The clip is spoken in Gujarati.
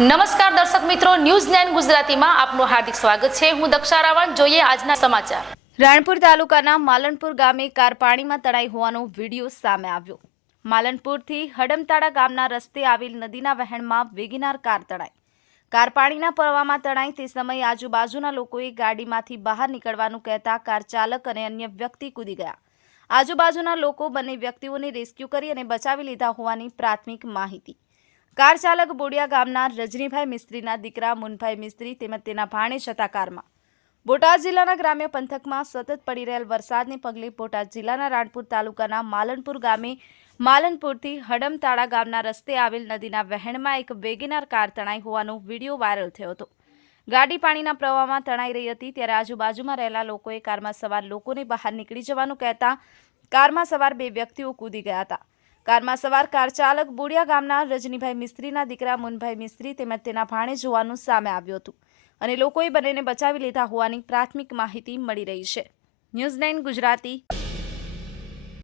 નમસ્કાર દર્શક મિત્રો ન્યૂઝ નાઇન ગુજરાતીમાં આપનું હાર્દિક સ્વાગત છે. હું દક્ષા રાવણ જોઈએ આજના સમાચાર. રાણપુર તાલુકાના માલણપુર ગામે કાર પાણીમાં તણાઈ હોવાનો વીડિયો સામે આવ્યો. માલણપુરથી હડમતાળા ગામના રસ્તે આવેલ નદીના વહેણમાં વેગીનાર કાર તણાઈ. કાર પાણીના પ્રવાહમાં તણાઈ તે સમયે આજુબાજુના લોકોએ ગાડીમાંથી બહાર નીકળવાનું કહેતા કાર ચાલક અને અન્ય વ્યક્તિ કૂદી ગયા. આજુબાજુના લોકો બંને વ્યક્તિઓને રેસ્ક્યુ કરી અને બચાવી લીધા હોવાની પ્રાથમિક માહિતી. કાર ચાલક બોડિયા ગામના રજનીભાઈ મિસ્ત્રીના દીકરા મુનભાઈ મિસ્ત્રી તેમજ તેના ભાણેજ હતા કારમાં બોટાદ જિલ્લાના ગ્રામ્ય પંથકમાં સતત પડી રહેલ વરસાદને પગલે બોટાદ જિલ્લાના રાણપુર તાલુકાના માલનપુર ગામે, માલનપુરથી હડમતાળા ગામના રસ્તે આવેલ નદીના વહેણમાં એક વેગેનાર કાર તણાઈ હોવાનો વીડિયો વાયરલ થયો હતો. ગાડી પાણીના પ્રવાહમાં તણાઈ રહી હતી ત્યારે આજુબાજુમાં રહેલા લોકોએ કારમાં સવાર લોકોને બહાર નીકળી જવાનું કહેતા કારમાં સવાર બે વ્યક્તિઓ કૂદી ગયા હતા. કારમાં સવાર કાર ચાલક બોડિયા ગામના રજનીભાઈ મિસ્ત્રીના દીકરા મુનભાઈ મિસ્ત્રી તેમજ તેના ભાણે જોવાનું સામે આવ્યું હતું અને લોકોએ બંનેને બચાવી લીધા હોવાની પ્રાથમિક માહિતી મળી રહી છે. News nine Gujarati.